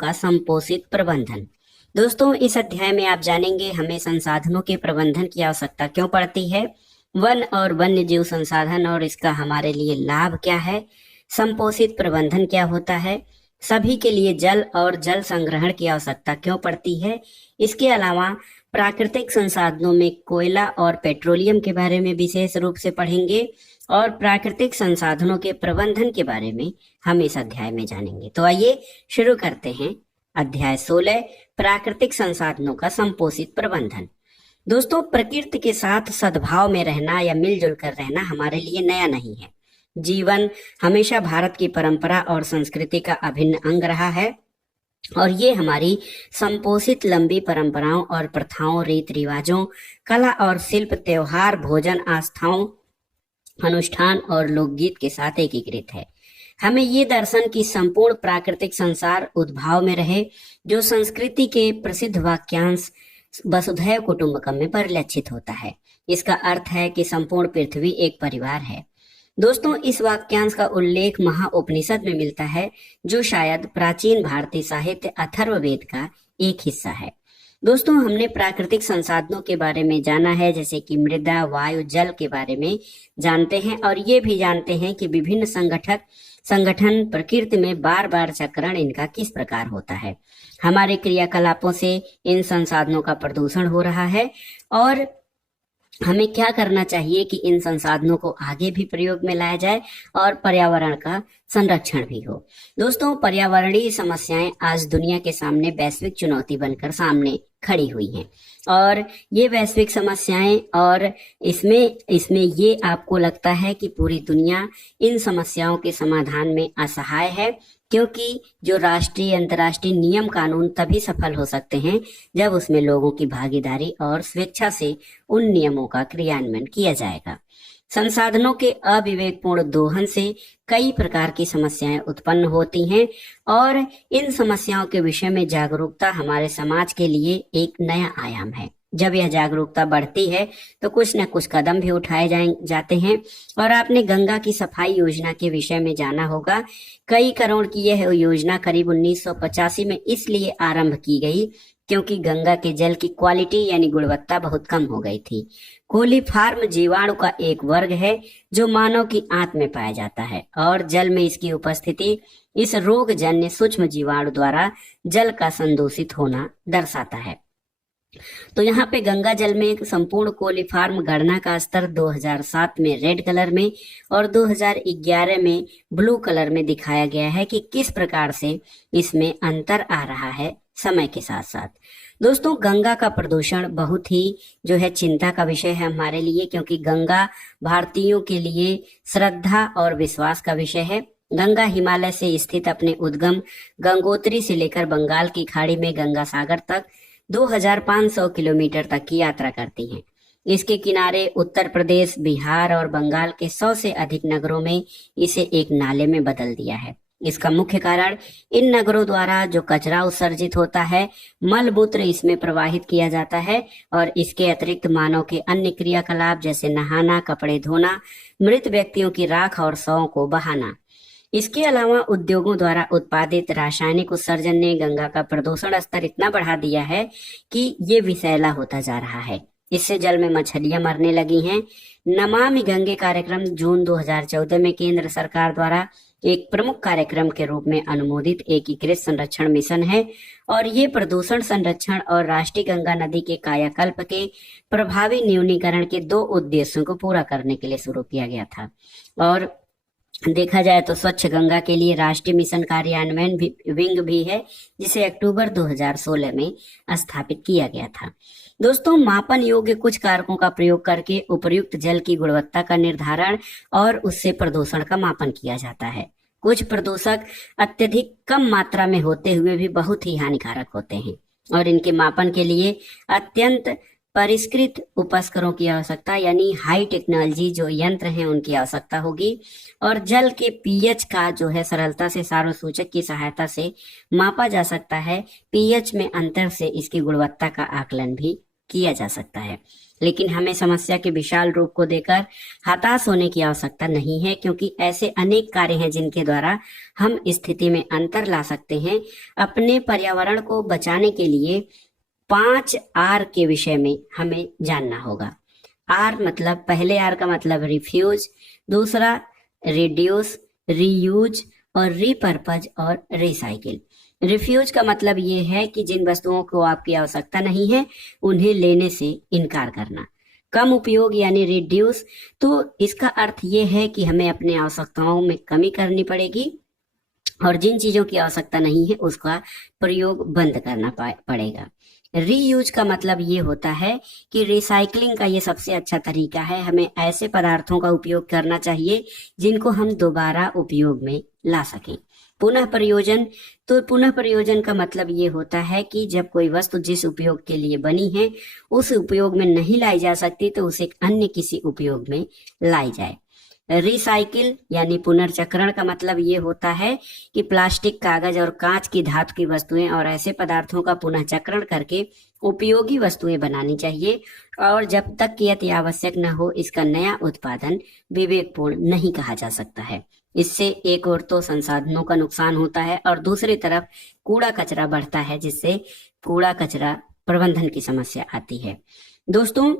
का संपोषित प्रबंधन। दोस्तों, इस अध्याय में आप जानेंगे हमें संसाधनों के प्रबंधन की आवश्यकता क्यों पड़ती है, वन और वन्य जीव संसाधन और इसका हमारे लिए लाभ क्या है, संपोषित प्रबंधन क्या होता है, सभी के लिए जल और जल संग्रहण की आवश्यकता क्यों पड़ती है। इसके अलावा प्राकृतिक संसाधनों में कोयला और पेट्रोलियम के बारे में विशेष रूप से पढ़ेंगे और प्राकृतिक संसाधनों के प्रबंधन के बारे में हम इस अध्याय में जानेंगे। तो आइए शुरू करते हैं। अध्याय 16, प्राकृतिक संसाधनों का संपोषित प्रबंधन। दोस्तों, प्रकृति के साथ सद्भाव में रहना या मिलजुल कर रहना हमारे लिए नया नहीं है। जीवन हमेशा भारत की परंपरा और संस्कृति का अभिन्न अंग रहा है और ये हमारी संपोषित लंबी परंपराओं और प्रथाओं, रीति रिवाजों, कला और शिल्प, त्योहार, भोजन, आस्थाओं, अनुष्ठान और लोकगीत के साथ एकीकृत है। हमें ये दर्शन की संपूर्ण प्राकृतिक संसार उद्भाव में रहे, जो संस्कृति के प्रसिद्ध वाक्यांश वसुधैव कुटुंबकम में परिलक्षित होता है। इसका अर्थ है कि संपूर्ण पृथ्वी एक परिवार है। दोस्तों, इस वाक्यांश का उल्लेख महाउपनिषद में मिलता है, जो शायद प्राचीन भारतीय साहित्य अथर्ववेद का एक हिस्सा है। दोस्तों, हमने प्राकृतिक संसाधनों के बारे में जाना है, जैसे कि मृदा, वायु, जल के बारे में जानते हैं और ये भी जानते हैं कि विभिन्न संगठन प्रकृति में बार बार चक्रण इनका किस प्रकार होता है। हमारे क्रियाकलापों से इन संसाधनों का प्रदूषण हो रहा है और हमें क्या करना चाहिए कि इन संसाधनों को आगे भी प्रयोग में लाया जाए और पर्यावरण का संरक्षण भी हो। दोस्तों, पर्यावरणीय समस्याएं आज दुनिया के सामने वैश्विक चुनौती बनकर सामने खड़ी हुई हैं और ये वैश्विक समस्याएं और इसमें ये आपको लगता है कि पूरी दुनिया इन समस्याओं के समाधान में असहाय है, क्योंकि जो राष्ट्रीय अंतर्राष्ट्रीय नियम कानून तभी सफल हो सकते हैं जब उसमें लोगों की भागीदारी और स्वेच्छा से उन नियमों का क्रियान्वयन किया जाएगा। संसाधनों के अविवेकपूर्ण दोहन से कई प्रकार की समस्याएं उत्पन्न होती हैं और इन समस्याओं के विषय में जागरूकता हमारे समाज के लिए एक नया आयाम है। जब यह जागरूकता बढ़ती है तो कुछ न कुछ कदम भी उठाए जाते हैं और आपने गंगा की सफाई योजना के विषय में जाना होगा। कई करोड़ की यह योजना करीब 1985 में इसलिए आरंभ की गई क्योंकि गंगा के जल की क्वालिटी यानी गुणवत्ता बहुत कम हो गई थी। कोलीफॉर्म जीवाणु का एक वर्ग है जो मानव की आंत में पाया जाता है और जल में इसकी उपस्थिति इस रोगजन्य सूक्ष्म जीवाणु द्वारा जल का संदूषित होना दर्शाता है। तो यहाँ पे गंगा जल में एक संपूर्ण कोलीफॉर्म गणना का स्तर 2007 में रेड कलर में और 2011 में ब्लू कलर में दिखाया गया है कि किस प्रकार से इसमें अंतर आ रहा है समय के साथ साथ। दोस्तों, गंगा का प्रदूषण बहुत ही जो है चिंता का विषय है हमारे लिए, क्योंकि गंगा भारतीयों के लिए श्रद्धा और विश्वास का विषय है। गंगा हिमालय से स्थित अपने उद्गम गंगोत्री से लेकर बंगाल की खाड़ी में गंगा सागर तक 2500 किलोमीटर तक की यात्रा करती हैं। इसके किनारे उत्तर प्रदेश, बिहार और बंगाल के 100 से अधिक नगरों में इसे एक नाले में बदल दिया है। इसका मुख्य कारण इन नगरों द्वारा जो कचरा उत्सर्जित होता है, मल मूत्र इसमें प्रवाहित किया जाता है और इसके अतिरिक्त मानव के अन्य क्रियाकलाप जैसे नहाना, कपड़े धोना, मृत व्यक्तियों की राख और शवों को बहाना। इसके अलावा उद्योगों द्वारा उत्पादित रासायनिक उत्सर्जन ने गंगा का प्रदूषण स्तर इतना बढ़ा दिया है कि ये विषैला होता जा रहा है। इससे जल में मछलियां मरने लगी हैं। नमामि गंगे कार्यक्रम जून 2014 में केंद्र सरकार द्वारा एक प्रमुख कार्यक्रम के रूप में अनुमोदित एकीकृत संरक्षण मिशन है और ये प्रदूषण संरक्षण और राष्ट्रीय गंगा नदी के कायाकल्प के प्रभावी न्यूनीकरण के 2 उद्देश्यों को पूरा करने के लिए शुरू किया गया था। और देखा जाए तो स्वच्छ गंगा के लिए राष्ट्रीय मिशन कार्यान्वयन विंग भी है, जिसे अक्टूबर 2016 में स्थापित किया गया था। दोस्तों, मापन योग्य कुछ कारकों का प्रयोग करके उपयुक्त जल की गुणवत्ता का निर्धारण और उससे प्रदूषण का मापन किया जाता है। कुछ प्रदूषक अत्यधिक कम मात्रा में होते हुए भी बहुत ही हानिकारक होते हैं और इनके मापन के लिए अत्यंत परिष्कृत उपकरणों की आवश्यकता यानी हाई टेक्नोलॉजी जो यंत्र हैं उनकी आवश्यकता होगी और जल के पीएच का जो है सरलता से सार्वसूचक की सहायता से मापा जा सकता है। पीएच में अंतर से इसकी गुणवत्ता का आकलन भी किया जा सकता है। लेकिन हमें समस्या के विशाल रूप को देखकर हताश होने की आवश्यकता नहीं है, क्योंकि ऐसे अनेक कार्य हैं जिनके द्वारा हम स्थिति में अंतर ला सकते हैं। अपने पर्यावरण को बचाने के लिए 5 R के विषय में हमें जानना होगा। R मतलब, पहले R का मतलब रिफ्यूज, दूसरा रिड्यूस, रीयूज और रीपर्पज और रिसाइकिल। रिफ्यूज का मतलब ये है कि जिन वस्तुओं को आपकी आवश्यकता नहीं है उन्हें लेने से इनकार करना। कम उपयोग यानी रिड्यूस, तो इसका अर्थ ये है कि हमें अपनी आवश्यकताओं में कमी करनी पड़ेगी और जिन चीजों की आवश्यकता नहीं है उसका प्रयोग बंद करना पड़ेगा। रीयूज का मतलब ये होता है कि रिसाइकलिंग का ये सबसे अच्छा तरीका है। हमें ऐसे पदार्थों का उपयोग करना चाहिए जिनको हम दोबारा उपयोग में ला सकें। पुनः प्रयोजन, तो पुनः प्रयोजन का मतलब ये होता है कि जब कोई वस्तु जिस उपयोग के लिए बनी है उस उपयोग में नहीं लाई जा सकती तो उसे अन्य किसी उपयोग में लाई जाए। रिसाइकिल यानी पुनर्चक्रण का मतलब ये होता है कि प्लास्टिक, कागज और कांच की धातु की वस्तुएं और ऐसे पदार्थों का पुनः चक्रण करके उपयोगी वस्तुएं बनानी चाहिए और जब तक कि अति आवश्यक न हो इसका नया उत्पादन विवेकपूर्ण नहीं कहा जा सकता है। इससे एक ओर तो संसाधनों का नुकसान होता है और दूसरी तरफ कूड़ा कचरा बढ़ता है, जिससे कूड़ा कचरा प्रबंधन की समस्या आती है। दोस्तों,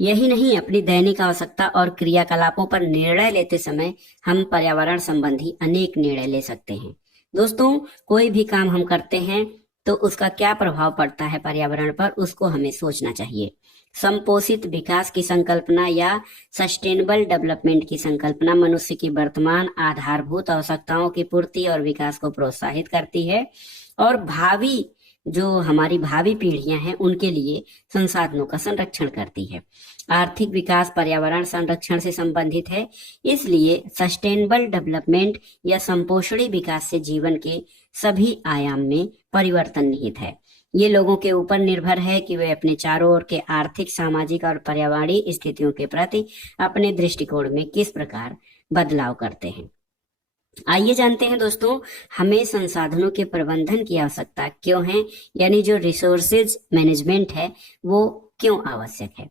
यही नहीं, अपनी दैनिक आवश्यकता और क्रियाकलापों पर निर्णय लेते समय हम पर्यावरण संबंधी अनेक निर्णय ले सकते हैं। दोस्तों, कोई भी काम हम करते हैं तो उसका क्या प्रभाव पड़ता है पर्यावरण पर, उसको हमें सोचना चाहिए। संपोषित विकास की संकल्पना या सस्टेनेबल डेवलपमेंट की संकल्पना मनुष्य की वर्तमान आधारभूत आवश्यकताओं की पूर्ति और विकास को प्रोत्साहित करती है और जो हमारी भावी पीढ़ियां हैं उनके लिए संसाधनों का संरक्षण करती है। आर्थिक विकास पर्यावरण संरक्षण से संबंधित है, इसलिए सस्टेनेबल डेवलपमेंट या संपोषणी विकास से जीवन के सभी आयाम में परिवर्तन निहित है। ये लोगों के ऊपर निर्भर है कि वे अपने चारों ओर के आर्थिक, सामाजिक और पर्यावरणीय स्थितियों के प्रति अपने दृष्टिकोण में किस प्रकार बदलाव करते हैं। आइए जानते हैं दोस्तों, हमें संसाधनों के प्रबंधन की आवश्यकता क्यों है, यानी जो रिसोर्सेज मैनेजमेंट है वो क्यों आवश्यक है।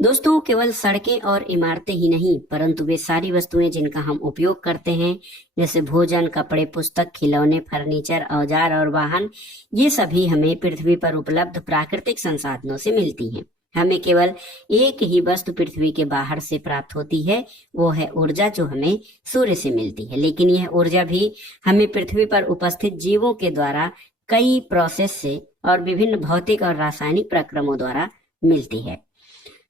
दोस्तों, केवल सड़कें और इमारतें ही नहीं परंतु वे सारी वस्तुएं जिनका हम उपयोग करते हैं, जैसे भोजन, कपड़े, पुस्तक, खिलौने, फर्नीचर, औजार और वाहन, ये सभी हमें पृथ्वी पर उपलब्ध प्राकृतिक संसाधनों से मिलती हैं। हमें केवल एक ही वस्तु पृथ्वी के बाहर से प्राप्त होती है, वो है ऊर्जा, जो हमें सूर्य से मिलती है। लेकिन यह ऊर्जा भी हमें पृथ्वी पर उपस्थित जीवों के द्वारा कई प्रोसेस से और विभिन्न भौतिक और रासायनिक प्रक्रमों द्वारा मिलती है।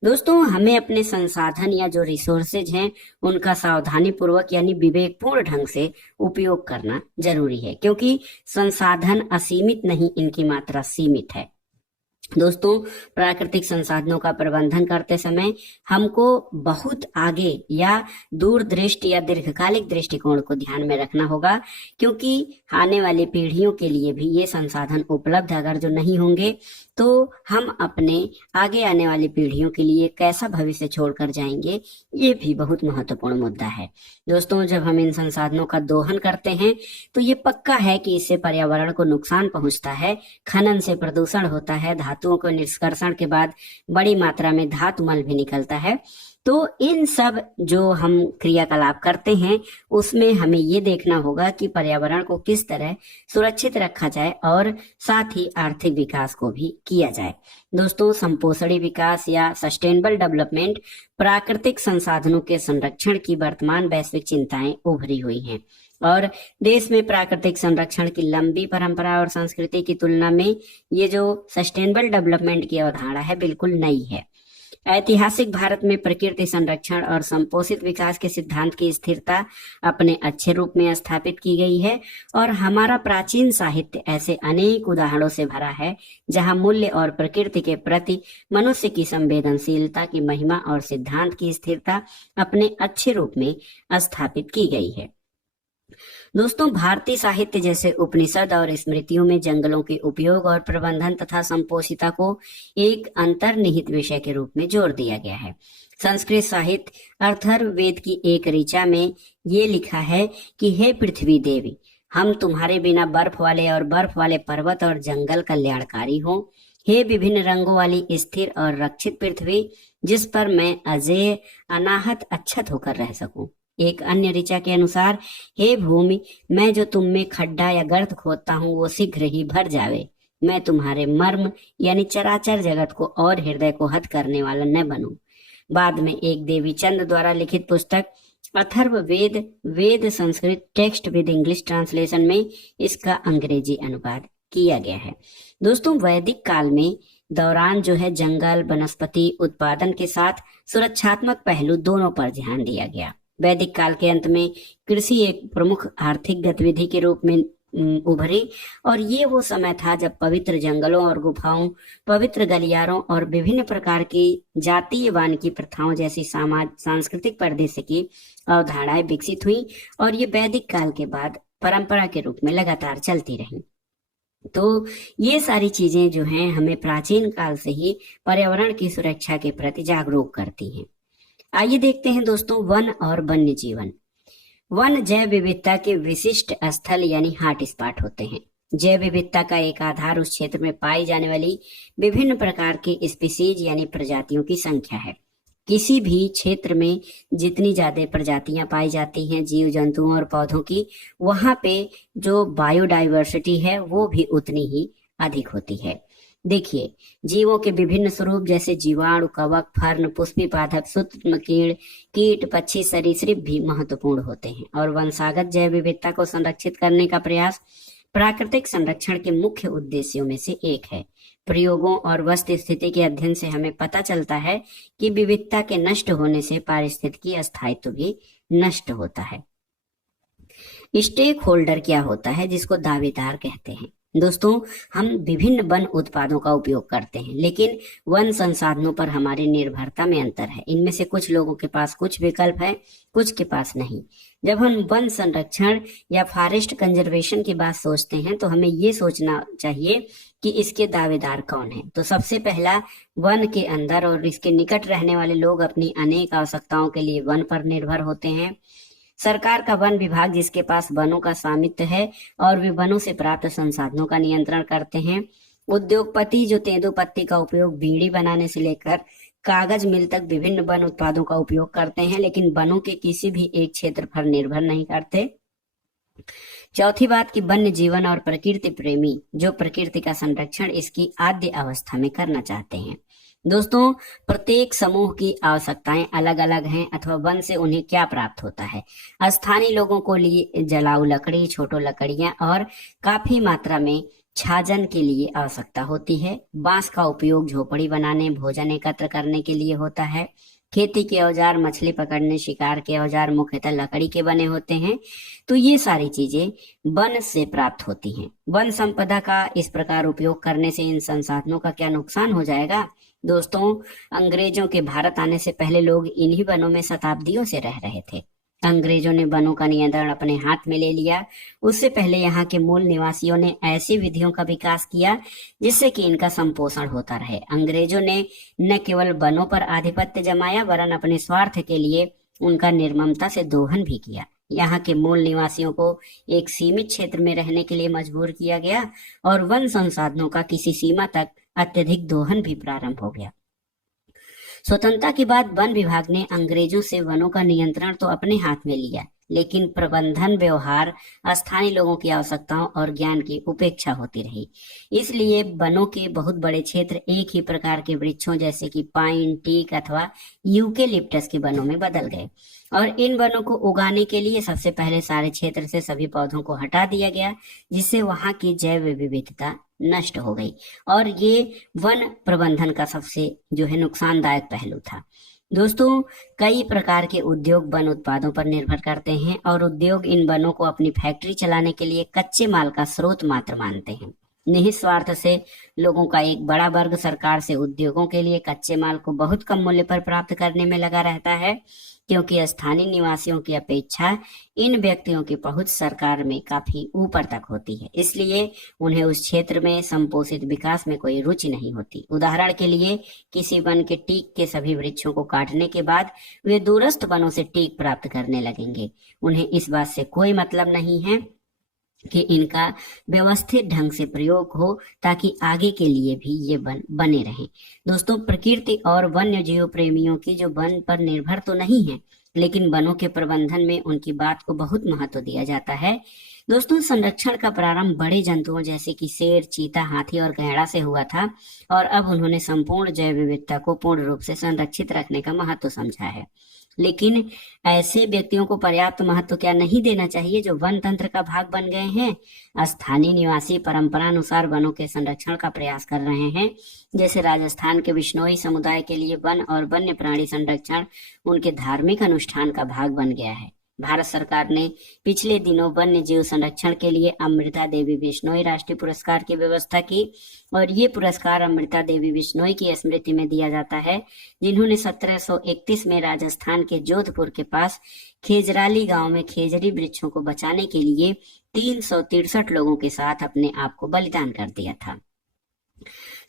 दोस्तों, हमें अपने संसाधन या जो रिसोर्सेज हैं उनका सावधानी पूर्वक यानी विवेकपूर्ण ढंग से उपयोग करना जरूरी है, क्योंकि संसाधन असीमित नहीं, इनकी मात्रा सीमित है। दोस्तों, प्राकृतिक संसाधनों का प्रबंधन करते समय हमको बहुत आगे या दूरदृष्टि या दीर्घकालिक दृष्टिकोण को ध्यान में रखना होगा, क्योंकि आने वाली पीढ़ियों के लिए भी ये संसाधन उपलब्ध अगर जो नहीं होंगे तो हम अपने आगे आने वाली पीढ़ियों के लिए कैसा भविष्य छोड़कर जाएंगे, ये भी बहुत महत्वपूर्ण मुद्दा है। दोस्तों, जब हम इन संसाधनों का दोहन करते हैं तो ये पक्का है कि इससे पर्यावरण को नुकसान पहुंचता है। खनन से प्रदूषण होता है, धातुओं को निष्कर्षण के बाद बड़ी मात्रा में धातु मल भी निकलता है। तो इन सब जो हम क्रियाकलाप करते हैं उसमें हमें ये देखना होगा कि पर्यावरण को किस तरह सुरक्षित रखा जाए और साथ ही आर्थिक विकास को भी किया जाए। दोस्तों, संपोषणी विकास या सस्टेनेबल डेवलपमेंट प्राकृतिक संसाधनों के संरक्षण की वर्तमान वैश्विक चिंताएं उभरी हुई हैं और देश में प्राकृतिक संरक्षण की लंबी परंपरा और संस्कृति की तुलना में ये जो सस्टेनेबल डेवलपमेंट की अवधारणा है बिल्कुल नई है। ऐतिहासिक भारत में प्रकृति संरक्षण और संपोषित विकास के सिद्धांत की स्थिरता अपने अच्छे रूप में स्थापित की गई है और हमारा प्राचीन साहित्य ऐसे अनेक उदाहरणों से भरा है जहां मूल्य और प्रकृति के प्रति मनुष्य की संवेदनशीलता की महिमा और सिद्धांत की स्थिरता अपने अच्छे रूप में स्थापित की गई है। दोस्तों, भारतीय साहित्य जैसे उपनिषद और स्मृतियों में जंगलों के उपयोग और प्रबंधन तथा संपोषिता को एक अंतर्निहित विषय के रूप में जोड़ दिया गया है। संस्कृत साहित्य अथर्ववेद की एक ऋचा में ये लिखा है कि हे पृथ्वी देवी, हम तुम्हारे बिना बर्फ वाले और बर्फ वाले पर्वत और जंगल कल्याणकारी हों। हे विभिन्न रंगों वाली स्थिर और रक्षित पृथ्वी, जिस पर मैं अजेय अनाहत अच्छत होकर रह सकूं। एक अन्य ऋचा के अनुसार, हे भूमि, मैं जो तुम में खड्डा या गर्त खोदता हूँ वो शीघ्र ही भर जावे। मैं तुम्हारे मर्म यानी चराचर जगत को और हृदय को हत करने वाला न बनूं। बाद में एक देवी चंद द्वारा लिखित पुस्तक Atharva Veda, Veda Sanskrit text with English translation में इसका अंग्रेजी अनुवाद किया गया है। दोस्तों, वैदिक काल में दौरान जो है जंगल वनस्पति उत्पादन के साथ सुरक्षात्मक पहलू दोनों पर ध्यान दिया गया। वैदिक काल के अंत में कृषि एक प्रमुख आर्थिक गतिविधि के रूप में उभरी और ये वो समय था जब पवित्र जंगलों और गुफाओं, पवित्र गलियारों और विभिन्न प्रकार की जातीय वानिकी प्रथाओं जैसी सांस्कृतिक परिदृश्य की अवधारणाएं विकसित हुई और ये वैदिक काल के बाद परंपरा के रूप में लगातार चलती रही। तो ये सारी चीजें जो हैं हमें प्राचीन काल से ही पर्यावरण की सुरक्षा के प्रति जागरूक करती हैं। आइए देखते हैं दोस्तों, वन और वन्य जीवन। वन जैव विविधता के विशिष्ट स्थल यानी हॉट स्पॉट होते हैं। जैव विविधता का एक आधार उस क्षेत्र में पाई जाने वाली विभिन्न प्रकार की स्पीसीज यानी प्रजातियों की संख्या है। किसी भी क्षेत्र में जितनी ज्यादा प्रजातियां पाई जाती हैं जीव जंतुओं और पौधों की, वहां पे जो बायोडाइवर्सिटी है वो भी उतनी ही अधिक होती है। देखिए, जीवों के विभिन्न स्वरूप जैसे जीवाणु, कवक, फर्न, पुष्पी पादप, सूक्ष्मकीट, कीट, पक्षी, सरीसृप भी महत्वपूर्ण होते हैं और वंशागत जैव विविधता को संरक्षित करने का प्रयास प्राकृतिक संरक्षण के मुख्य उद्देश्यों में से एक है। प्रयोगों और वस्तु स्थिति के अध्ययन से हमें पता चलता है कि विविधता के नष्ट होने से पारिस्थितिकी अस्थायित्व भी नष्ट होता है। स्टेक होल्डर क्या होता है, जिसको दावेदार कहते हैं। दोस्तों, हम विभिन्न वन उत्पादों का उपयोग करते हैं, लेकिन वन संसाधनों पर हमारी निर्भरता में अंतर है। इनमें से कुछ लोगों के पास कुछ विकल्प है, कुछ के पास नहीं। जब हम वन संरक्षण या फॉरेस्ट कंजर्वेशन की बात सोचते हैं तो हमें ये सोचना चाहिए कि इसके दावेदार कौन है। तो सबसे पहला, वन के अंदर और इसके निकट रहने वाले लोग अपनी अनेक आवश्यकताओं के लिए वन पर निर्भर होते हैं। सरकार का वन विभाग, जिसके पास वनों का स्वामित्व है और वे वनों से प्राप्त संसाधनों का नियंत्रण करते हैं। उद्योगपति, जो तेंदुपत्ती का उपयोग बीड़ी बनाने से लेकर कागज मिल तक विभिन्न वन उत्पादों का उपयोग करते हैं, लेकिन वनों के किसी भी एक क्षेत्र पर निर्भर नहीं करते। चौथी बात कि वन्य जीवन और प्रकृति प्रेमी, जो प्रकृति का संरक्षण इसकी आद्य अवस्था में करना चाहते हैं। दोस्तों, प्रत्येक समूह की आवश्यकताएं अलग अलग हैं अथवा वन से उन्हें क्या प्राप्त होता है। स्थानीय लोगों को लिए जलाऊ लकड़ी, छोटो लकड़ियां और काफी मात्रा में छाजन के लिए आवश्यकता होती है। बांस का उपयोग झोपड़ी बनाने, भोजन एकत्र करने के लिए होता है। खेती के औजार, मछली पकड़ने, शिकार के औजार मुख्यतः लकड़ी के बने होते हैं। तो ये सारी चीजें वन से प्राप्त होती हैं। वन संपदा का इस प्रकार उपयोग करने से इन संसाधनों का क्या नुकसान हो जाएगा? दोस्तों, अंग्रेजों के भारत आने से पहले लोग इन्हीं वनों में शताब्दियों से रह रहे थे। अंग्रेजों ने वनों का नियंत्रण अपने हाथ में ले लिया। उससे पहले यहाँ के मूल निवासियों ने ऐसी विधियों का विकास किया जिससे कि इनका संपोषण होता रहे। अंग्रेजों ने न केवल वनों पर आधिपत्य जमाया, वरन अपने स्वार्थ के लिए उनका निर्ममता से दोहन भी किया। यहाँ के मूल निवासियों को एक सीमित क्षेत्र में रहने के लिए मजबूर किया गया और वन संसाधनों का किसी सीमा तक अत्यधिक दोहन भी प्रारंभ हो गया। स्वतंत्रता के बाद वन विभाग ने अंग्रेजों से वनों का नियंत्रण तो अपने हाथ में लिया, लेकिन प्रबंधन व्यवहार स्थानीय लोगों की आवश्यकताओं और ज्ञान की उपेक्षा होती रही। इसलिए वनों के बहुत बड़े क्षेत्र एक ही प्रकार के वृक्षों जैसे कि पाइन, टीक अथवा यूकेलिप्टस के वनों में बदल गए और इन वनों को उगाने के लिए सबसे पहले सारे क्षेत्र से सभी पौधों को हटा दिया गया, जिससे वहां की जैव विविधता नष्ट हो गई और ये वन प्रबंधन का सबसे जो है नुकसानदायक पहलू था। दोस्तों, कई प्रकार के उद्योग वन उत्पादों पर निर्भर करते हैं और उद्योग इन वनों को अपनी फैक्ट्री चलाने के लिए कच्चे माल का स्रोत मात्र मानते हैं। निस्वार्थ से लोगों का एक बड़ा वर्ग सरकार से उद्योगों के लिए कच्चे माल को बहुत कम मूल्य पर प्राप्त करने में लगा रहता है, क्योंकि स्थानीय निवासियों की अपेक्षा इन व्यक्तियों की पहुंच सरकार में काफी ऊपर तक होती है। इसलिए उन्हें उस क्षेत्र में संपोषित विकास में कोई रुचि नहीं होती। उदाहरण के लिए, किसी वन के टीक के सभी वृक्षों को काटने के बाद वे दूरस्थ वनों से टीक प्राप्त करने लगेंगे। उन्हें इस बात से कोई मतलब नहीं है कि इनका व्यवस्थित ढंग से प्रयोग हो ताकि आगे के लिए भी ये बने रहें। दोस्तों, प्रकृति और वन्य जीव प्रेमियों की जो वन पर निर्भर तो नहीं है, लेकिन वनों के प्रबंधन में उनकी बात को बहुत महत्व दिया जाता है। दोस्तों, संरक्षण का प्रारंभ बड़े जंतुओं जैसे कि शेर, चीता, हाथी और गैंडा से हुआ था और अब उन्होंने संपूर्ण जैव विविधता को पूर्ण रूप से संरक्षित रखने का महत्व समझा है। लेकिन ऐसे व्यक्तियों को पर्याप्त महत्व क्या नहीं देना चाहिए जो वन तंत्र का भाग बन गए हैं? स्थानीय निवासी परंपरानुसार वनों के संरक्षण का प्रयास कर रहे हैं। जैसे राजस्थान के बिश्नोई समुदाय के लिए वन और वन्य प्राणी संरक्षण उनके धार्मिक अनुष्ठान का भाग बन गया है। भारत सरकार ने पिछले दिनों वन्य जीव संरक्षण के लिए अमृता देवी बिश्नोई राष्ट्रीय पुरस्कार की व्यवस्था की और ये पुरस्कार अमृता देवी बिश्नोई की स्मृति में दिया जाता है, जिन्होंने 1731 में राजस्थान के जोधपुर के पास खेजराली गांव में खेजरी वृक्षों को बचाने के लिए 363 लोगों के साथ अपने आप को बलिदान कर दिया था।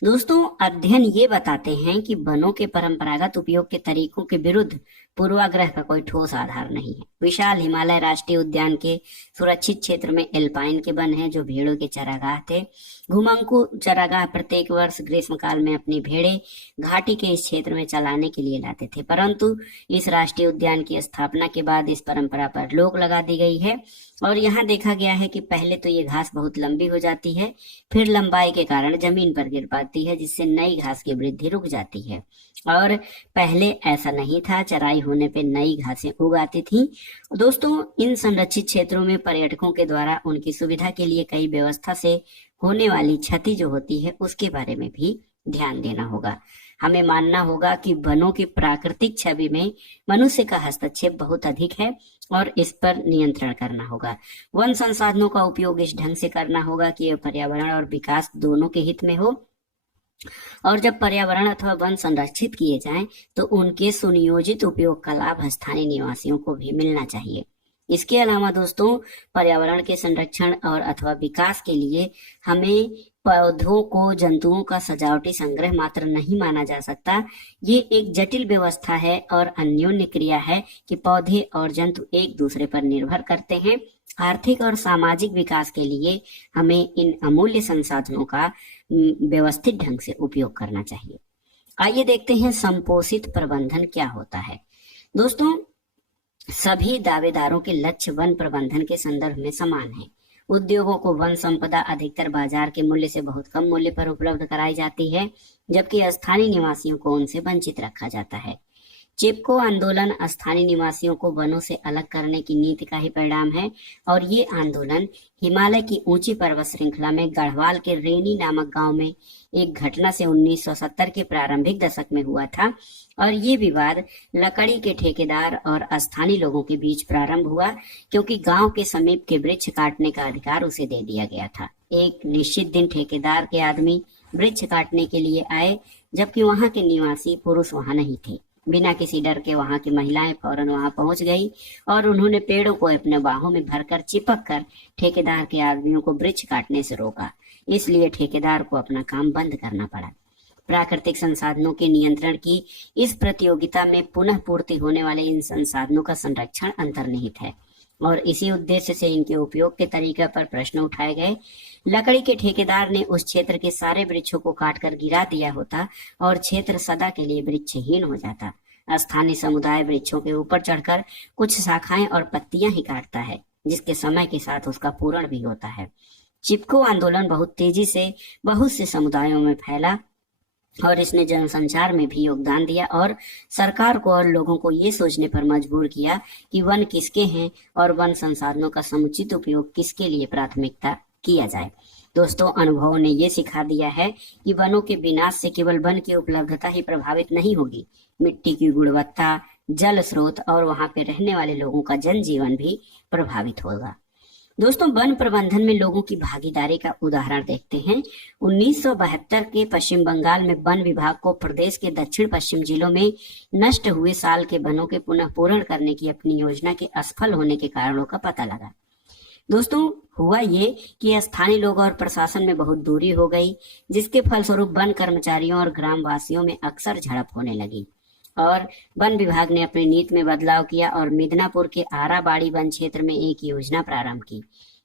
दोस्तों, अध्ययन ये बताते हैं कि वनों के परंपरागत उपयोग के तरीकों के विरुद्ध पूर्वाग्रह का कोई ठोस आधार नहीं है। विशाल हिमालय राष्ट्रीय उद्यान के सुरक्षित क्षेत्र में एल्पाइन के वन हैं जो भेड़ों के चरागाह थे। घुमंकू चरागाह प्रत्येक वर्ष ग्रीष्मकाल में अपनी भेड़ें घाटी के इस क्षेत्र में चलाने के लिए लाते थे, परंतु इस राष्ट्रीय उद्यान की स्थापना के बाद इस परंपरा पर रोक लगा दी गई है और यहाँ देखा गया है कि पहले तो ये घास बहुत लंबी हो जाती है, फिर लंबाई के कारण जमीन पर गिर पाती है, जिससे नई घास की वृद्धि रुक जाती है। और पहले ऐसा नहीं था, चराई होने पे नई घासें उग आती थी। दोस्तों, इन संरक्षित क्षेत्रों में पर्यटकों के द्वारा उनकी सुविधा के लिए कई व्यवस्था से होने वाली क्षति जो होती है उसके बारे में भी ध्यान देना होगा। हमें मानना होगा कि वनों की प्राकृतिक छवि में मनुष्य का हस्तक्षेप बहुत अधिक है और इस पर नियंत्रण करना होगा। वन संसाधनों का उपयोग इस ढंग से करना होगा कि यह पर्यावरण और विकास दोनों के हित में हो और जब पर्यावरण अथवा वन संरक्षित किए जाएं तो उनके सुनियोजित उपयोग का लाभ स्थानीय निवासियों को भी मिलना चाहिए। इसके अलावा दोस्तों, पर्यावरण के संरक्षण और अथवा विकास के लिए हमें पौधों को जंतुओं का सजावटी संग्रह मात्र नहीं माना जा सकता। ये एक जटिल व्यवस्था है और अन्योन्य क्रिया है कि पौधे और जंतु एक दूसरे पर निर्भर करते हैं। आर्थिक और सामाजिक विकास के लिए हमें इन अमूल्य संसाधनों का व्यवस्थित ढंग से उपयोग करना चाहिए। आइए देखते हैं संपोषित प्रबंधन क्या होता है। दोस्तों, सभी दावेदारों के लक्ष्य वन प्रबंधन के संदर्भ में समान है। उद्योगों को वन संपदा अधिकतर बाजार के मूल्य से बहुत कम मूल्य पर उपलब्ध कराई जाती है, जबकि स्थानीय निवासियों को उनसे वंचित रखा जाता है। चिपको आंदोलन स्थानीय निवासियों को वनों से अलग करने की नीति का ही परिणाम है और ये आंदोलन हिमालय की ऊंची पर्वत श्रृंखला में गढ़वाल के रेनी नामक गांव में एक घटना से 1970 के प्रारंभिक दशक में हुआ था और ये विवाद लकड़ी के ठेकेदार और स्थानीय लोगों के बीच प्रारंभ हुआ क्योंकि गांव के समीप के वृक्ष काटने का अधिकार उसे दे दिया गया था। एक निश्चित दिन ठेकेदार के आदमी वृक्ष काटने के लिए आए, जबकि वहां के निवासी पुरुष वहां नहीं थे। बिना किसी डर के वहां की महिलाएं फौरन वहां पहुंच गई और उन्होंने पेड़ों को अपने बाहों में भरकर चिपक कर ठेकेदार के आदमियों को वृक्ष काटने से रोका। इसलिए ठेकेदार को अपना काम बंद करना पड़ा। प्राकृतिक संसाधनों के नियंत्रण की इस प्रतियोगिता में पुनः पूर्ति होने वाले इन संसाधनों का संरक्षण अंतर्निहित है और इसी उद्देश्य से इनके उपयोग के तरीके पर प्रश्न उठाए गए। लकड़ी के ठेकेदार ने उस क्षेत्र के सारे वृक्षों को काटकर गिरा दिया होता और क्षेत्र सदा के लिए वृक्षहीन हो जाता। स्थानीय समुदाय वृक्षों के ऊपर चढ़कर कुछ शाखाएं और पत्तियां ही काटता है, जिसके समय के साथ उसका पूर्ण भी होता है। चिपको आंदोलन बहुत तेजी से बहुत से समुदायों में फैला और इसने जनसंचार में भी योगदान दिया और सरकार को और लोगों को ये सोचने पर मजबूर किया कि वन किसके हैं और वन संसाधनों का समुचित उपयोग किसके लिए प्राथमिकता किया जाए। दोस्तों, अनुभवों ने ये सिखा दिया है कि वनों के विनाश से केवल वन की उपलब्धता ही प्रभावित नहीं होगी, मिट्टी की गुणवत्ता, जल स्रोत और वहां पे रहने वाले लोगों का जनजीवन भी प्रभावित होगा। दोस्तों, वन प्रबंधन में लोगों की भागीदारी का उदाहरण देखते हैं। 1972 के पश्चिम बंगाल में वन विभाग को प्रदेश के दक्षिण पश्चिम जिलों में नष्ट हुए साल के वनों के पुनः पूर्ण करने की अपनी योजना के असफल होने के कारणों का पता लगा। दोस्तों, हुआ ये कि स्थानीय लोग और प्रशासन में बहुत दूरी हो गई, जिसके फलस्वरूप वन कर्मचारियों और ग्रामवासियों में अक्सर झड़प होने लगी और वन विभाग ने अपनी नीति में बदलाव किया और मिदनापुर के आराबाड़ी वन क्षेत्र में एक योजना प्रारंभ की।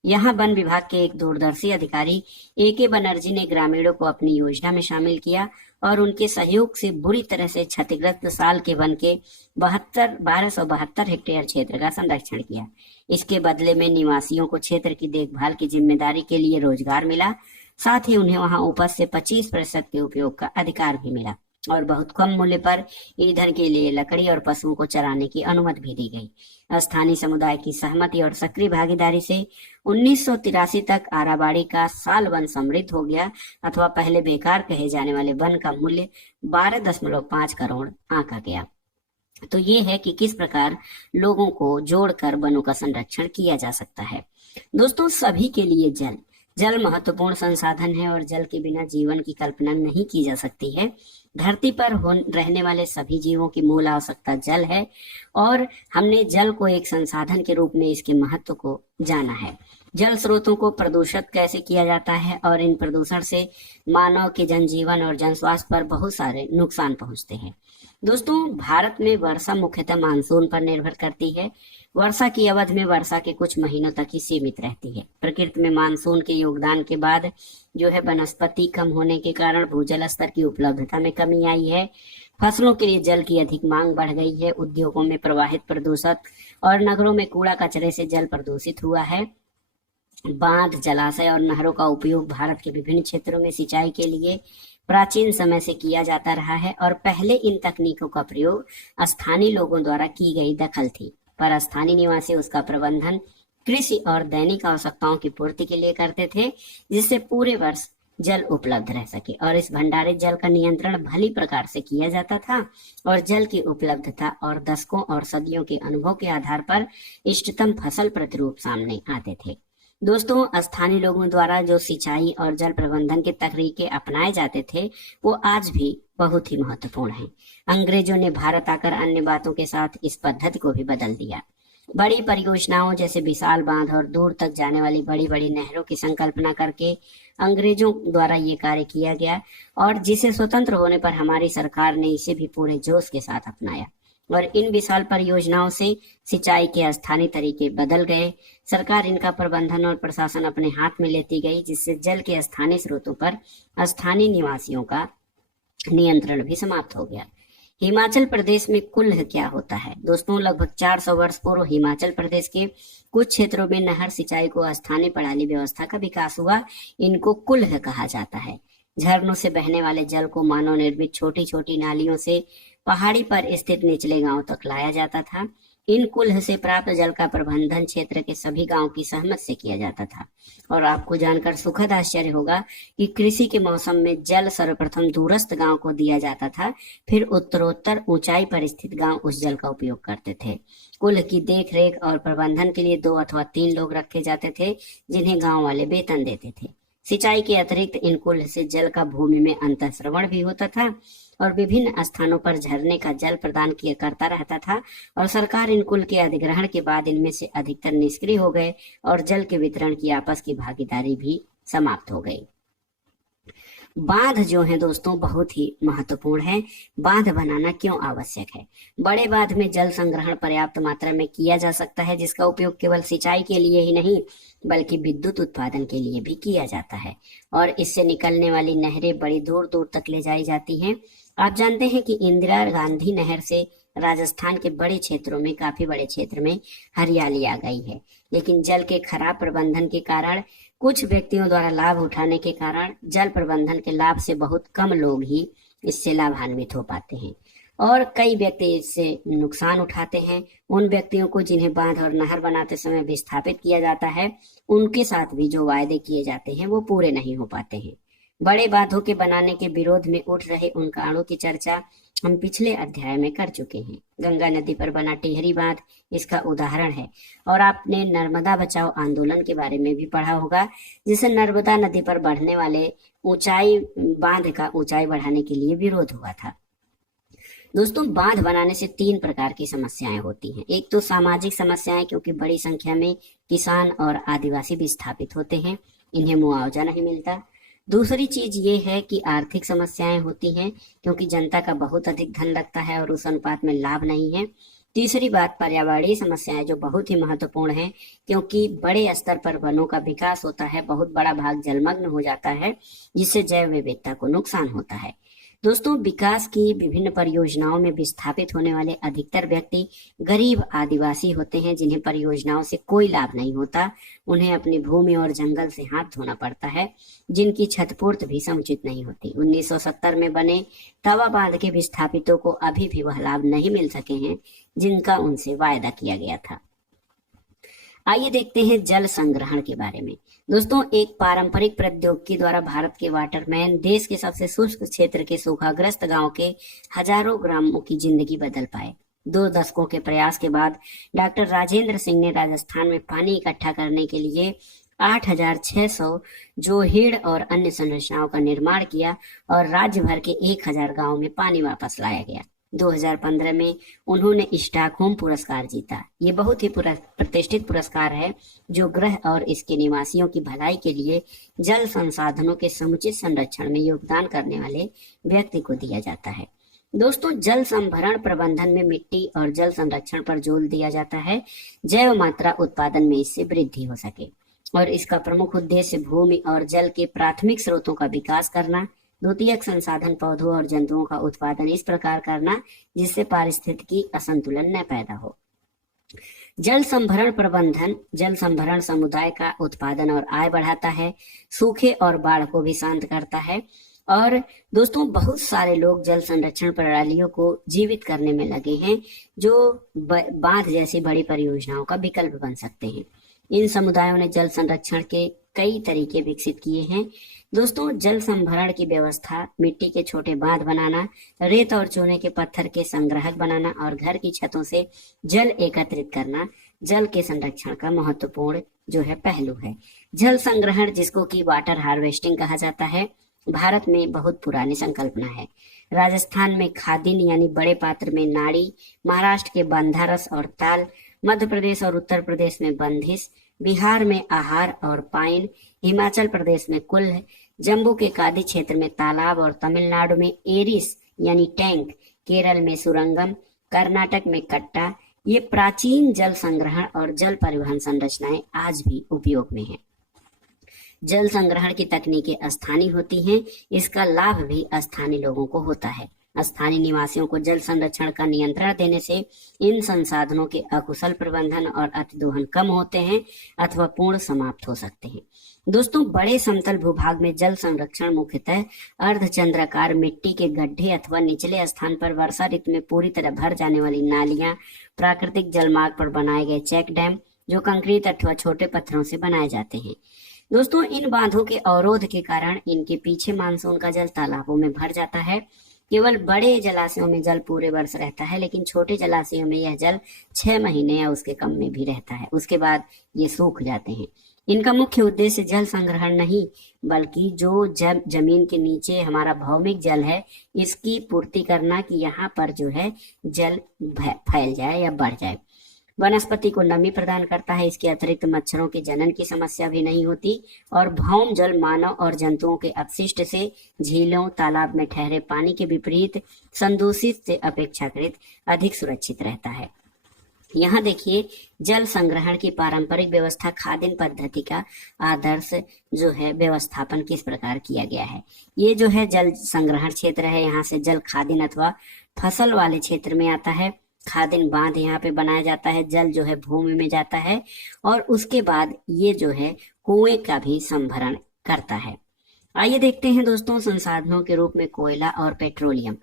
यहाँ वन विभाग के एक दूरदर्शी अधिकारी AK बनर्जी ने ग्रामीणों को अपनी योजना में शामिल किया और उनके सहयोग से बुरी तरह से क्षतिग्रस्त साल के वन के 1272 हेक्टेयर क्षेत्र का संरक्षण किया। इसके बदले में निवासियों को क्षेत्र की देखभाल की जिम्मेदारी के लिए रोजगार मिला, साथ ही उन्हें वहां उपज से 25% के उपयोग का अधिकार भी मिला और बहुत कम मूल्य पर ईंधन के लिए लकड़ी और पशुओं को चराने की अनुमति भी दी गई। स्थानीय समुदाय की सहमति और सक्रिय भागीदारी से 1983 तक आराबाड़ी का साल वन समृद्ध हो गया, अथवा पहले बेकार कहे जाने वाले वन का मूल्य 12.5 करोड़ आंका गया। तो ये है कि किस प्रकार लोगों को जोड़कर वनों का संरक्षण किया जा सकता है। दोस्तों, सभी के लिए जल महत्वपूर्ण संसाधन है और जल के बिना जीवन की कल्पना नहीं की जा सकती है। धरती पर रहने वाले सभी जीवों की मूल आवश्यकता जल है और हमने जल को एक संसाधन के रूप में इसके महत्व को जाना है। जल स्रोतों को प्रदूषित कैसे किया जाता है और इन प्रदूषण से मानव के जनजीवन और जन स्वास्थ्य पर बहुत सारे नुकसान पहुंचते हैं। दोस्तों, भारत में वर्षा मुख्यतः मानसून पर निर्भर करती है। वर्षा की अवधि में वर्षा के कुछ महीनों तक ही सीमित रहती है। प्रकृति में मानसून के योगदान के बाद जो है वनस्पति कम होने के कारण भूजल स्तर की उपलब्धता में कमी आई है। फसलों के लिए जल की अधिक मांग बढ़ गई है। उद्योगों में प्रवाहित प्रदूषित और नगरों में कूड़ा कचरे से जल प्रदूषित हुआ है। बांध, जलाशय और नहरों का उपयोग भारत के विभिन्न क्षेत्रों में सिंचाई के लिए प्राचीन समय से किया जाता रहा है और पहले इन तकनीकों का प्रयोग स्थानीय लोगों द्वारा की गई दखल थी, पर स्थानीय निवासी उसका प्रबंधन कृषि और दैनिक आवश्यकताओं की पूर्ति के लिए करते थे, जिससे पूरे वर्ष जल उपलब्ध रह सके। और इस भंडारित जल का नियंत्रण भली प्रकार से किया जाता था और जल की उपलब्धता और दशकों और सदियों के अनुभव के आधार पर इष्टतम फसल प्रतिरूप सामने आते थे। दोस्तों, स्थानीय लोगों द्वारा जो सिंचाई और जल प्रबंधन के तरीके अपनाए जाते थे वो आज भी बहुत ही महत्वपूर्ण हैं। अंग्रेजों ने भारत आकर अन्य बातों के साथ इस पद्धति को भी बदल दिया। बड़ी परियोजनाओं जैसे विशाल बांध और दूर तक जाने वाली बड़ी बड़ी नहरों की संकल्पना करके अंग्रेजों द्वारा ये कार्य किया गया और जिसे स्वतंत्र होने पर हमारी सरकार ने इसे भी पूरे जोश के साथ अपनाया और इन विशाल परियोजनाओं से सिंचाई के स्थानीय तरीके बदल गए। सरकार इनका प्रबंधन और प्रशासन अपने हाथ में लेती गई, जिससे जल के स्थानीय स्रोतों पर स्थानीय निवासियों का नियंत्रण भी समाप्त हो गया। हिमाचल प्रदेश में कुल्ह क्या होता है? दोस्तों, लगभग 400 वर्ष पूर्व हिमाचल प्रदेश के कुछ क्षेत्रों में नहर सिंचाई को स्थानीय प्रणाली व्यवस्था का विकास हुआ। इनको कुल्ह कहा जाता है। झरनों से बहने वाले जल को मानव निर्मित छोटी छोटी नालियों से पहाड़ी पर स्थित निचले गांव तक लाया जाता था। इन कुल्ह से प्राप्त जल का प्रबंधन क्षेत्र के सभी गांव की सहमति से किया जाता था। और आपको जानकर सुखद आश्चर्य होगा कि कृषि के मौसम में जल सर्वप्रथम दूरस्थ गांव को दिया जाता था, फिर उत्तरोत्तर ऊंचाई पर स्थित गांव उस जल का उपयोग करते थे। कुल्ह की देख रेख और प्रबंधन के लिए 2 अथवा 3 लोग रखे जाते थे, जिन्हें गाँव वाले वेतन देते थे। सिंचाई के अतिरिक्त इन कुल्ह से जल का भूमि में अंतःस्रवण भी होता था और विभिन्न स्थानों पर झरने का जल प्रदान किया करता रहता था और सरकार इन कुल के अधिग्रहण के बाद इनमें से अधिकतर निष्क्रिय हो गए और जल के वितरण की आपस की भागीदारी भी समाप्त हो गई। बांध जो है दोस्तों बहुत ही महत्वपूर्ण है। बांध बनाना क्यों आवश्यक है? बड़े बांध में जल संग्रहण पर्याप्त मात्रा में किया जा सकता है, जिसका उपयोग केवल सिंचाई के लिए ही नहीं बल्कि विद्युत उत्पादन के लिए भी किया जाता है और इससे निकलने वाली नहरें बड़ी दूर दूर तक ले जाई जाती हैं। आप जानते हैं कि इंदिरा गांधी नहर से राजस्थान के बड़े क्षेत्रों में, काफी बड़े क्षेत्र में हरियाली आ गई है, लेकिन जल के खराब प्रबंधन के कारण, कुछ व्यक्तियों द्वारा लाभ उठाने के कारण जल प्रबंधन के लाभ से बहुत कम लोग ही इससे लाभान्वित हो पाते हैं और कई व्यक्ति इससे नुकसान उठाते हैं। उन व्यक्तियों को जिन्हें बांध और नहर बनाते समय विस्थापित किया जाता है, उनके साथ भी जो वायदे किए जाते हैं वो पूरे नहीं हो पाते हैं। बड़े बांधों के बनाने के विरोध में उठ रहे उन कारणों की चर्चा हम पिछले अध्याय में कर चुके हैं। गंगा नदी पर बना टिहरी बांध इसका उदाहरण है और आपने नर्मदा बचाओ आंदोलन के बारे में भी पढ़ा होगा, जिसे नर्मदा नदी पर बढ़ने वाले बांध का ऊंचाई बढ़ाने के लिए विरोध हुआ था। दोस्तों, बांध बनाने से 3 प्रकार की समस्याएं होती हैं। एक तो सामाजिक समस्याएं, क्योंकि बड़ी संख्या में किसान और आदिवासी विस्थापित होते हैं, इन्हें मुआवजा नहीं मिलता। दूसरी चीज ये है कि आर्थिक समस्याएं होती हैं, क्योंकि जनता का बहुत अधिक धन लगता है और उस अनुपात में लाभ नहीं है। तीसरी बात, पर्यावरणीय समस्याएं जो बहुत ही महत्वपूर्ण है, क्योंकि बड़े स्तर पर वनों का विकास होता है, बहुत बड़ा भाग जलमग्न हो जाता है, जिससे जैव विविधता को नुकसान होता है। दोस्तों, विकास की विभिन्न परियोजनाओं में विस्थापित होने वाले अधिकतर व्यक्ति गरीब आदिवासी होते हैं, जिन्हें परियोजनाओं से कोई लाभ नहीं होता। उन्हें अपनी भूमि और जंगल से हाथ धोना पड़ता है, जिनकी क्षतिपूर्ति भी समुचित नहीं होती। 1970 में बने तवा बांध के विस्थापितों को अभी भी वह लाभ नहीं मिल सके हैं जिनका उनसे वायदा किया गया था। आइए देखते हैं जल संग्रहण के बारे में। दोस्तों, एक पारंपरिक प्रौद्योगिकी द्वारा भारत के वाटरमैन देश के सबसे शुष्क क्षेत्र के सूखाग्रस्त गांव के हजारों ग्रामों की जिंदगी बदल पाए। 2 दशकों के प्रयास के बाद डॉक्टर राजेंद्र सिंह ने राजस्थान में पानी इकट्ठा करने के लिए 8,600 जोहीड़ और अन्य संरचनाओं का निर्माण किया और राज्य भर के 1,000 गांवों में पानी वापस लाया गया। 2015 में उन्होंने स्टॉकहोम पुरस्कार जीता। ये बहुत ही प्रतिष्ठित पुरस्कार है जो ग्रह और इसके निवासियों की भलाई के लिए जल संसाधनों के समुचित संरक्षण में योगदान करने वाले व्यक्ति को दिया जाता है। दोस्तों, जल संभरण प्रबंधन में मिट्टी और जल संरक्षण पर जोर दिया जाता है, जैव मात्रा उत्पादन में इससे वृद्धि हो सके। और इसका प्रमुख उद्देश्य भूमि और जल के प्राथमिक स्रोतों का विकास करना, द्वितीयक संसाधन पौधों और जंतुओं का उत्पादन इस प्रकार करना जिससे पारिस्थितिकी असंतुलन न पैदा हो। जल संभरण प्रबंधन जल संभरण समुदाय का उत्पादन और आय बढ़ाता है, सूखे और बाढ़ को भी शांत करता है। और दोस्तों, बहुत सारे लोग जल संरक्षण प्रणालियों को जीवित करने में लगे हैं, जो बांध जैसी बड़ी परियोजनाओं का विकल्प बन सकते हैं। इन समुदायों ने जल संरक्षण के कई तरीके विकसित किए हैं। दोस्तों, जल संभरण की व्यवस्था, मिट्टी के छोटे बांध बनाना, रेत और चूने के पत्थर के संग्राहक बनाना और घर की छतों से जल एकत्रित करना जल के संरक्षण का महत्वपूर्ण जो है पहलू है। जल संग्रहण, जिसको कि वाटर हार्वेस्टिंग कहा जाता है, भारत में बहुत पुरानी संकल्पना है। राजस्थान में खादिन यानी बड़े पात्र में नाड़ी, महाराष्ट्र के बंधारस और ताल, मध्य प्रदेश और उत्तर प्रदेश में बंधिस, बिहार में आहार और पाइन, हिमाचल प्रदेश में कुल्ह, जम्मू के कादी क्षेत्र में तालाब और तमिलनाडु में एरिस यानी टैंक, केरल में सुरंगम, कर्नाटक में कट्टा। ये प्राचीन जल संग्रहण और जल परिवहन संरचनाएं आज भी उपयोग में हैं। जल संग्रहण की तकनीकें स्थानीय होती हैं, इसका लाभ भी स्थानीय लोगों को होता है। स्थानीय निवासियों को जल संरक्षण का नियंत्रण देने से इन संसाधनों के अकुशल प्रबंधन और अतिदोहन कम होते हैं अथवा पूर्ण समाप्त हो सकते हैं। दोस्तों, बड़े समतल भूभाग में जल संरक्षण मुख्यतः अर्धचंद्राकार मिट्टी के गड्ढे अथवा निचले स्थान पर वर्षा ऋतु में पूरी तरह भर जाने वाली नालियां, प्राकृतिक जलमार्ग पर बनाए गए चेक डैम जो कंक्रीट अथवा छोटे पत्थरों से बनाए जाते हैं। दोस्तों, इन बांधों के अवरोध के कारण इनके पीछे मानसून का जल तालाबों में भर जाता है। केवल बड़े जलाशयों में जल पूरे वर्ष रहता है, लेकिन छोटे जलाशयों में यह जल 6 महीने या उसके कम में भी रहता है, उसके बाद ये सूख जाते हैं। इनका मुख्य उद्देश्य जल संग्रहण नहीं, बल्कि जो जमीन के नीचे हमारा भौमिक जल है, इसकी पूर्ति करना कि यहाँ पर जो है जल फैल जाए या बढ़ जाए। वनस्पति को नमी प्रदान करता है। इसके अतिरिक्त मच्छरों के जनन की समस्या भी नहीं होती और भौम जल मानव और जंतुओं के अपशिष्ट से झीलों, तालाब में ठहरे पानी के विपरीत संदूषित से अपेक्षाकृत अधिक सुरक्षित रहता है। यहाँ देखिए, जल संग्रहण की पारंपरिक व्यवस्था खादिन पद्धति का आदर्श जो है व्यवस्थापन किस प्रकार किया गया है। ये जो है जल संग्रहण क्षेत्र है, यहाँ से जल खादिन अथवा फसल वाले क्षेत्र में आता है। खादिन बांध यहाँ पे बनाया जाता है, जल जो है भूमि में जाता है और उसके बाद ये जो है कुएं का भी संभरण करता है। आइए देखते हैं दोस्तों, संसाधनों के रूप में कोयला और पेट्रोलियम।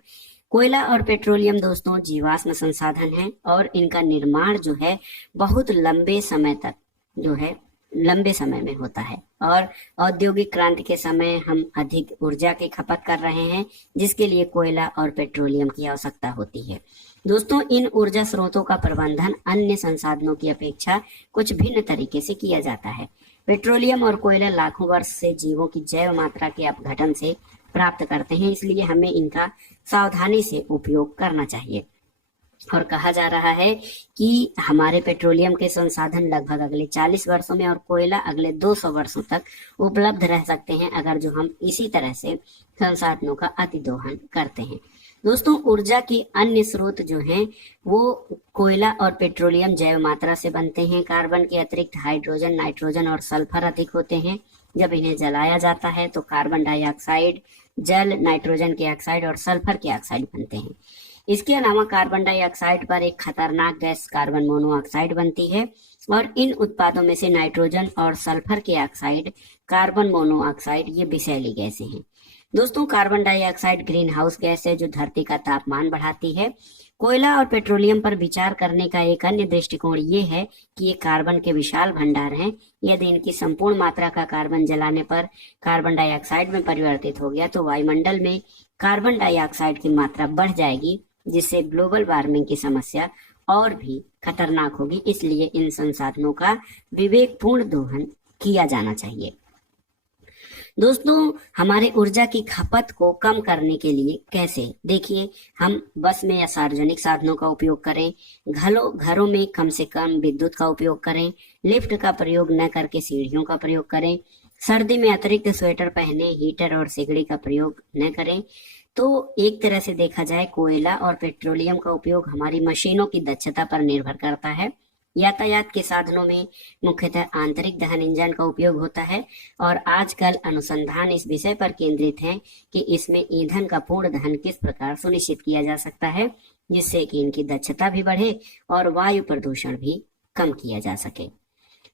कोयला और पेट्रोलियम दोस्तों जीवाश्म संसाधन हैं और इनका निर्माण जो है बहुत लंबे समय तक जो है लंबे समय में होता है और औद्योगिक क्रांति के समय हम अधिक ऊर्जा की खपत कर रहे हैं, जिसके लिए कोयला और पेट्रोलियम की आवश्यकता होती है। दोस्तों, इन ऊर्जा स्रोतों का प्रबंधन अन्य संसाधनों की अपेक्षा कुछ भिन्न तरीके से किया जाता है। पेट्रोलियम और कोयला लाखों वर्ष से जीवों की जैव मात्रा के अपघटन से प्राप्त करते हैं, इसलिए हमें इनका सावधानी से उपयोग करना चाहिए। और कहा जा रहा है कि हमारे पेट्रोलियम के संसाधन लगभग अगले 40 वर्षों में और कोयला अगले 200 वर्षों तक उपलब्ध रह सकते हैं, अगर जो हम इसी तरह से संसाधनों का अतिदोहन करते हैं। दोस्तों ऊर्जा की अन्य स्रोत जो हैं वो कोयला और पेट्रोलियम जैव मात्रा से बनते हैं। कार्बन के अतिरिक्त हाइड्रोजन, नाइट्रोजन और सल्फर अधिक होते हैं। जब इन्हें जलाया जाता है तो कार्बन डाइऑक्साइड, जल, नाइट्रोजन के ऑक्साइड और सल्फर के ऑक्साइड बनते हैं। इसके अलावा कार्बन डाइऑक्साइड पर एक खतरनाक गैस कार्बन मोनोऑक्साइड बनती है और इन उत्पादों में से नाइट्रोजन और सल्फर के ऑक्साइड, कार्बन मोनोऑक्साइड, ये विषैली गैसें हैं। दोस्तों carbon dioxide green house gas है जो धरती का तापमान बढ़ाती है। कोयला और पेट्रोलियम पर विचार करने का एक अन्य दृष्टिकोण ये है कि ये कार्बन के विशाल भंडार हैं। यदि इनकी संपूर्ण मात्रा का कार्बन जलाने पर कार्बन डाइऑक्साइड में परिवर्तित हो गया तो वायुमंडल में कार्बन डाइऑक्साइड की मात्रा बढ़ जाएगी, जिससे ग्लोबल वार्मिंग की समस्या और भी खतरनाक होगी। इसलिए इन संसाधनों का विवेकपूर्ण दोहन किया जाना चाहिए। दोस्तों हमारे ऊर्जा की खपत को कम करने के लिए कैसे, देखिए हम बस में या सार्वजनिक साधनों का उपयोग करें, घरों में कम से कम विद्युत का उपयोग करें, लिफ्ट का प्रयोग न करके सीढ़ियों का प्रयोग करें, सर्दी में अतिरिक्त स्वेटर पहने, हीटर और सिगड़ी का प्रयोग न करें। तो एक तरह से देखा जाए कोयला और पेट्रोलियम का उपयोग हमारी मशीनों की दक्षता पर निर्भर करता है। यातायात के साधनों में मुख्यतः आंतरिक दहन इंजन का उपयोग होता है और आजकल अनुसंधान इस विषय पर केंद्रित है कि इसमें ईंधन का पूर्ण दहन किस प्रकार सुनिश्चित किया जा सकता है, जिससे कि इनकी दक्षता भी बढ़े और वायु प्रदूषण भी कम किया जा सके।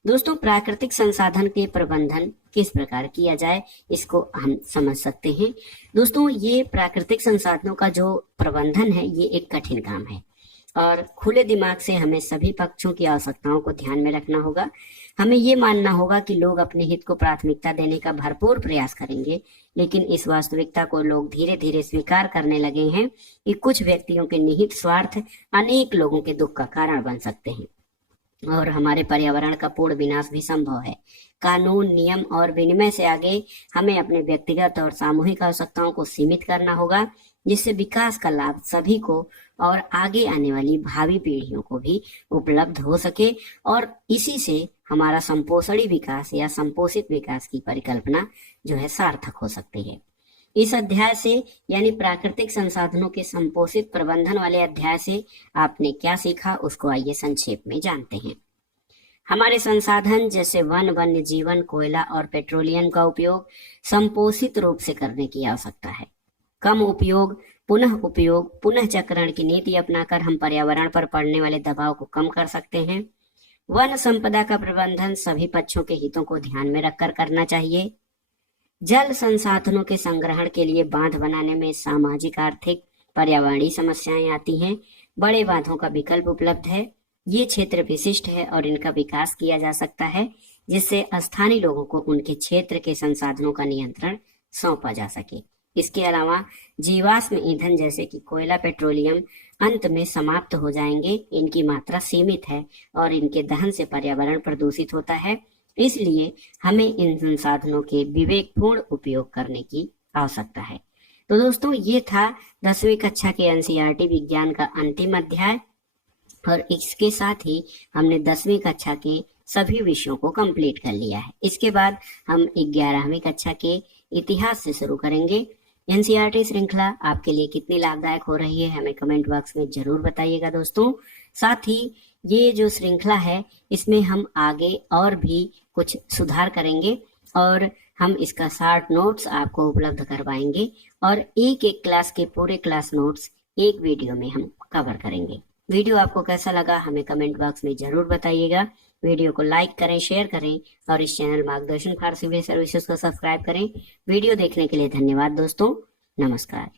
दोस्तों प्राकृतिक संसाधन के प्रबंधन किस प्रकार किया जाए, इसको हम समझ सकते हैं। दोस्तों ये प्राकृतिक संसाधनों का जो प्रबंधन है ये एक कठिन काम है और खुले दिमाग से हमें सभी पक्षों की आवश्यकताओं को ध्यान में रखना होगा। हमें ये मानना होगा कि लोग अपने हित को प्राथमिकता देने का भरपूर प्रयास करेंगे, लेकिन इस वास्तविकता को लोग धीरे धीरे स्वीकार करने लगे हैं कि कुछ व्यक्तियों के निहित स्वार्थ अनेक लोगों के दुख का कारण बन सकते हैं और हमारे पर्यावरण का पूर्ण विनाश भी संभव है। कानून, नियम और विनिमय से आगे हमें अपने व्यक्तिगत और सामूहिक आवश्यकताओं को सीमित करना होगा, जिससे विकास का लाभ सभी को और आगे आने वाली भावी पीढ़ियों को भी उपलब्ध हो सके और इसी से हमारा संपोषणी विकास या संपोषित विकास की परिकल्पना जो है सार्थक हो सकती है। इस अध्याय से यानी प्राकृतिक संसाधनों के संपोषित प्रबंधन वाले अध्याय से आपने क्या सीखा, उसको आइए संक्षेप में जानते हैं। हमारे संसाधन जैसे वन, वन्य जीवन, कोयला और पेट्रोलियम का उपयोग संपोषित रूप से करने की आवश्यकता है। कम उपयोग, पुनः चक्रण की नीति अपनाकर हम पर्यावरण पर पड़ने वाले दबाव को कम कर सकते हैं। वन संपदा का प्रबंधन सभी पक्षों के हितों को ध्यान में रखकर करना चाहिए। जल संसाधनों के संग्रहण के लिए बांध बनाने में सामाजिक, आर्थिक, पर्यावरणीय समस्याएं आती हैं। बड़े बांधों का विकल्प उपलब्ध है। ये क्षेत्र विशिष्ट है और इनका विकास किया जा सकता है, जिससे स्थानीय लोगों को उनके क्षेत्र के संसाधनों का नियंत्रण सौंपा जा सके। इसके अलावा जीवाश्म ईंधन जैसे कि कोयला, पेट्रोलियम अंत में समाप्त हो जाएंगे। इनकी मात्रा सीमित है और इनके दहन से पर्यावरण प्रदूषित होता है। इसलिए हमें इन संसाधनों के विवेकपूर्ण उपयोग करने की आवश्यकता है। तो दोस्तों ये था 10वीं कक्षा के एनसीईआरटी विज्ञान का अंतिम अध्याय और इसके साथ ही हमने 10वीं कक्षा के सभी विषयों को कंप्लीट कर लिया है। इसके बाद हम 11वीं कक्षा के इतिहास से शुरू करेंगे। एनसीईआरटी श्रृंखला आपके लिए कितनी लाभदायक हो रही है हमें कमेंट बॉक्स में जरूर बताइएगा दोस्तों। साथ ही ये जो श्रृंखला है इसमें हम आगे और भी कुछ सुधार करेंगे और हम इसका शार्ट नोट्स आपको उपलब्ध करवाएंगे और एक एक क्लास के पूरे क्लास नोट्स एक वीडियो में हम कवर करेंगे। वीडियो आपको कैसा लगा हमें कमेंट बॉक्स में जरूर बताइएगा। वीडियो को लाइक करें, शेयर करें और इस चैनल मार्गदर्शन फॉर सिविल सर्विसेज को सब्सक्राइब करें। वीडियो देखने के लिए धन्यवाद दोस्तों। नमस्कार।